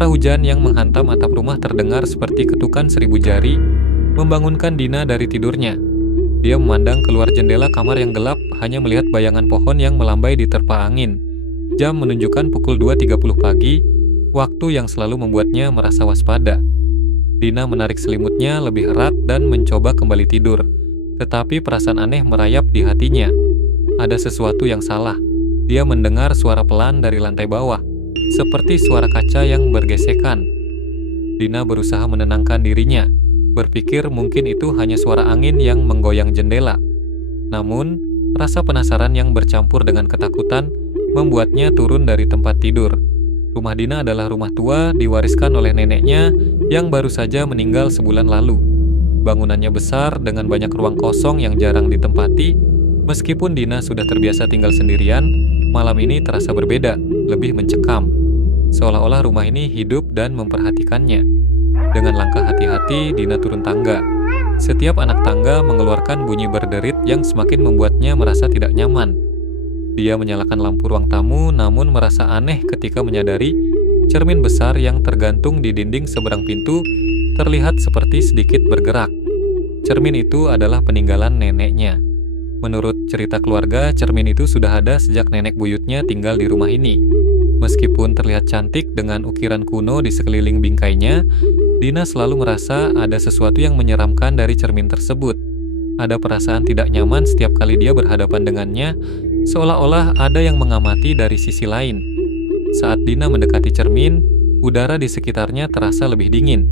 Suara hujan yang menghantam atap rumah terdengar seperti ketukan 1000 jari, membangunkan Dina dari tidurnya. Dia memandang keluar jendela kamar yang gelap, hanya melihat bayangan pohon yang melambai di terpa angin. Jam menunjukkan pukul 2.30 pagi, waktu yang selalu membuatnya merasa waspada. Dina menarik selimutnya lebih erat dan mencoba kembali tidur. Tetapi perasaan aneh merayap di hatinya. Ada sesuatu yang salah. Dia mendengar suara pelan dari lantai bawah, seperti suara kaca yang bergesekan. Dina berusaha menenangkan dirinya, berpikir mungkin itu hanya suara angin yang menggoyang jendela. Namun, rasa penasaran yang bercampur dengan ketakutan membuatnya turun dari tempat tidur. Rumah Dina adalah rumah tua diwariskan oleh neneknya yang baru saja meninggal sebulan lalu. Bangunannya besar dengan banyak ruang kosong yang jarang ditempati. Meskipun Dina sudah terbiasa tinggal sendirian, malam ini terasa berbeda, lebih mencekam. Seolah-olah rumah ini hidup dan memperhatikannya. Dengan langkah hati-hati, Dina turun tangga. Setiap anak tangga mengeluarkan bunyi berderit yang semakin membuatnya merasa tidak nyaman. Dia menyalakan lampu ruang tamu, namun merasa aneh ketika menyadari cermin besar yang tergantung di dinding seberang pintu terlihat seperti sedikit bergerak. Cermin itu adalah peninggalan neneknya. Menurut cerita keluarga, cermin itu sudah ada sejak nenek buyutnya tinggal di rumah ini. Meskipun terlihat cantik dengan ukiran kuno di sekeliling bingkainya, Dina selalu merasa ada sesuatu yang menyeramkan dari cermin tersebut. Ada perasaan tidak nyaman setiap kali dia berhadapan dengannya, seolah-olah ada yang mengamati dari sisi lain. Saat Dina mendekati cermin, udara di sekitarnya terasa lebih dingin.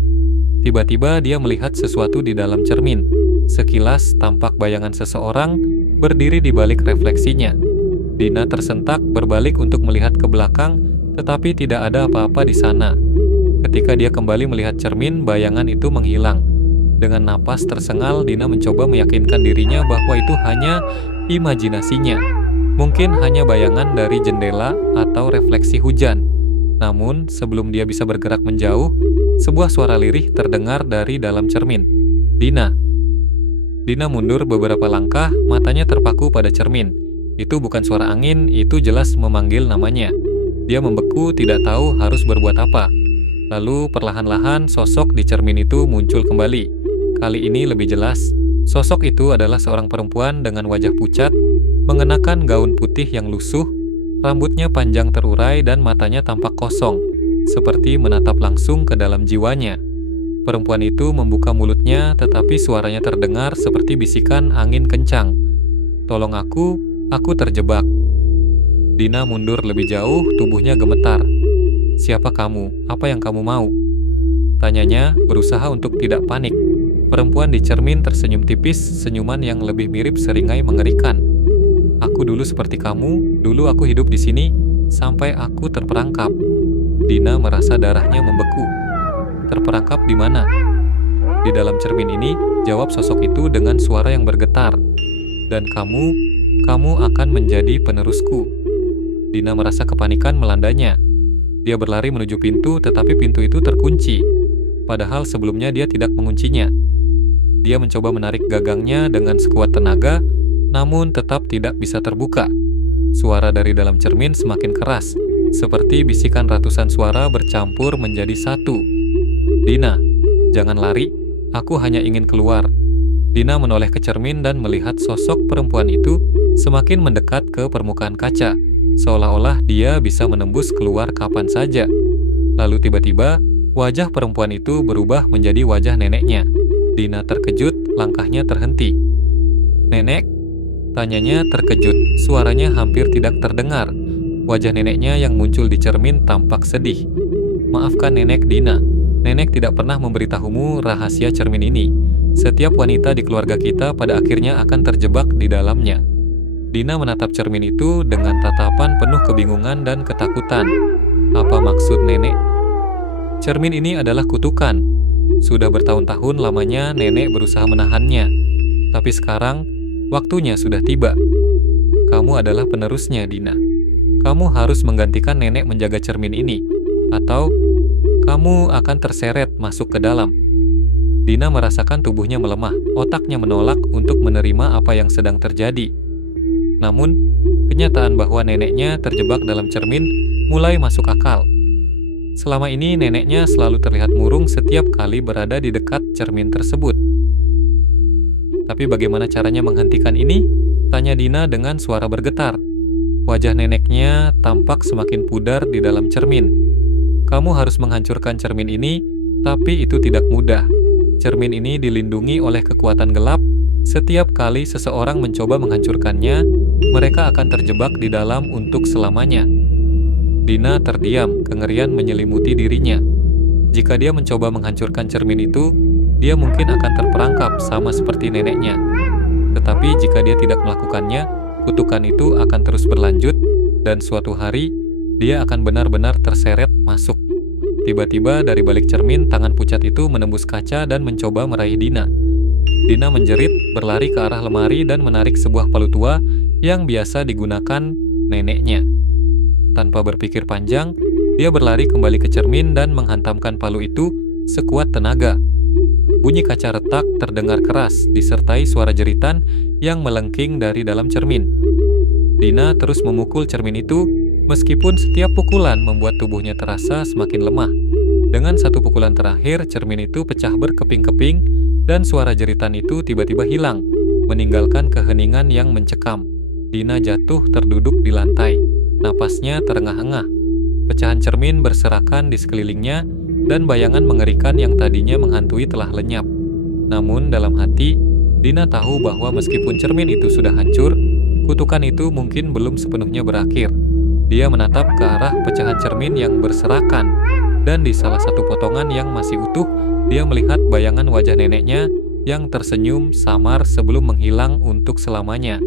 Tiba-tiba dia melihat sesuatu di dalam cermin. Sekilas tampak bayangan seseorang berdiri di balik refleksinya. Dina tersentak berbalik untuk melihat ke belakang, tetapi tidak ada apa-apa di sana. Ketika dia kembali melihat cermin, bayangan itu menghilang. Dengan napas tersengal, Dina mencoba meyakinkan dirinya bahwa itu hanya imajinasinya. Mungkin hanya bayangan dari jendela atau refleksi hujan. Namun, sebelum dia bisa bergerak menjauh, sebuah suara lirih terdengar dari dalam cermin. Dina. Dina mundur beberapa langkah, matanya terpaku pada cermin. Itu bukan suara angin, itu jelas memanggil namanya. Dia membeku, tidak tahu harus berbuat apa. Lalu perlahan-lahan sosok di cermin itu muncul kembali. Kali ini lebih jelas. Sosok itu adalah seorang perempuan dengan wajah pucat, mengenakan gaun putih yang lusuh, rambutnya panjang terurai dan matanya tampak kosong, seperti menatap langsung ke dalam jiwanya. Perempuan itu membuka mulutnya, tetapi suaranya terdengar seperti bisikan angin kencang. "Tolong aku terjebak." Dina mundur lebih jauh, tubuhnya gemetar. "Siapa kamu? Apa yang kamu mau?" tanyanya, berusaha untuk tidak panik. Perempuan di cermin tersenyum tipis, senyuman yang lebih mirip seringai mengerikan. "Aku dulu seperti kamu, dulu aku hidup di sini, sampai aku terperangkap." Dina merasa darahnya membeku. "Terperangkap di mana?" "Di dalam cermin ini," jawab sosok itu dengan suara yang bergetar. "Dan kamu akan menjadi penerusku." Dina merasa kepanikan melandanya. Dia berlari menuju pintu, tetapi pintu itu terkunci. Padahal sebelumnya dia tidak menguncinya. Dia mencoba menarik gagangnya dengan sekuat tenaga, namun tetap tidak bisa terbuka. Suara dari dalam cermin semakin keras, seperti bisikan ratusan suara bercampur menjadi satu. "Dina, jangan lari, aku hanya ingin keluar." Dina menoleh ke cermin dan melihat sosok perempuan itu semakin mendekat ke permukaan kaca, seolah-olah dia bisa menembus keluar kapan saja. Lalu tiba-tiba, wajah perempuan itu berubah menjadi wajah neneknya. Dina terkejut, langkahnya terhenti. "Nenek?" tanyanya terkejut, suaranya hampir tidak terdengar. Wajah neneknya yang muncul di cermin tampak sedih. "Maafkan nenek, Dina. Nenek tidak pernah memberitahumu rahasia cermin ini. Setiap wanita di keluarga kita pada akhirnya akan terjebak di dalamnya." Dina menatap cermin itu dengan tatapan penuh kebingungan dan ketakutan. Apa maksud nenek? Cermin ini adalah kutukan. Sudah bertahun-tahun lamanya nenek berusaha menahannya. Tapi sekarang, waktunya sudah tiba. Kamu adalah penerusnya, Dina. Kamu harus menggantikan nenek menjaga cermin ini. Atau, kamu akan terseret masuk ke dalam. Dina merasakan tubuhnya melemah, otaknya menolak untuk menerima apa yang sedang terjadi. Namun, kenyataan bahwa neneknya terjebak dalam cermin mulai masuk akal. Selama ini neneknya selalu terlihat murung setiap kali berada di dekat cermin tersebut. Tapi bagaimana caranya menghentikan ini? Tanya Dina dengan suara bergetar. Wajah neneknya tampak semakin pudar di dalam cermin. Kamu harus menghancurkan cermin ini, tapi itu tidak mudah. Cermin ini dilindungi oleh kekuatan gelap. Setiap kali seseorang mencoba menghancurkannya, mereka akan terjebak di dalam untuk selamanya. Dina terdiam, kengerian menyelimuti dirinya. Jika dia mencoba menghancurkan cermin itu, dia mungkin akan terperangkap sama seperti neneknya. Tetapi jika dia tidak melakukannya, kutukan itu akan terus berlanjut, dan suatu hari, dia akan benar-benar terseret masuk. Tiba-tiba dari balik cermin, tangan pucat itu menembus kaca dan mencoba meraih Dina. Dina menjerit, berlari ke arah lemari dan menarik sebuah palu tua yang biasa digunakan neneknya. Tanpa berpikir panjang, dia berlari kembali ke cermin dan menghantamkan palu itu sekuat tenaga. Bunyi kaca retak terdengar keras, disertai suara jeritan yang melengking dari dalam cermin. Dina terus memukul cermin itu, meskipun setiap pukulan membuat tubuhnya terasa semakin lemah. Dengan satu pukulan terakhir, cermin itu pecah berkeping-keping, dan suara jeritan itu tiba-tiba hilang, meninggalkan keheningan yang mencekam. Dina jatuh terduduk di lantai. Napasnya terengah-engah. Pecahan cermin berserakan di sekelilingnya, dan bayangan mengerikan yang tadinya menghantui telah lenyap. Namun dalam hati, Dina tahu bahwa meskipun cermin itu sudah hancur, kutukan itu mungkin belum sepenuhnya berakhir. Dia menatap ke arah pecahan cermin yang berserakan, dan di salah satu potongan yang masih utuh, dia melihat bayangan wajah neneknya yang tersenyum samar sebelum menghilang untuk selamanya.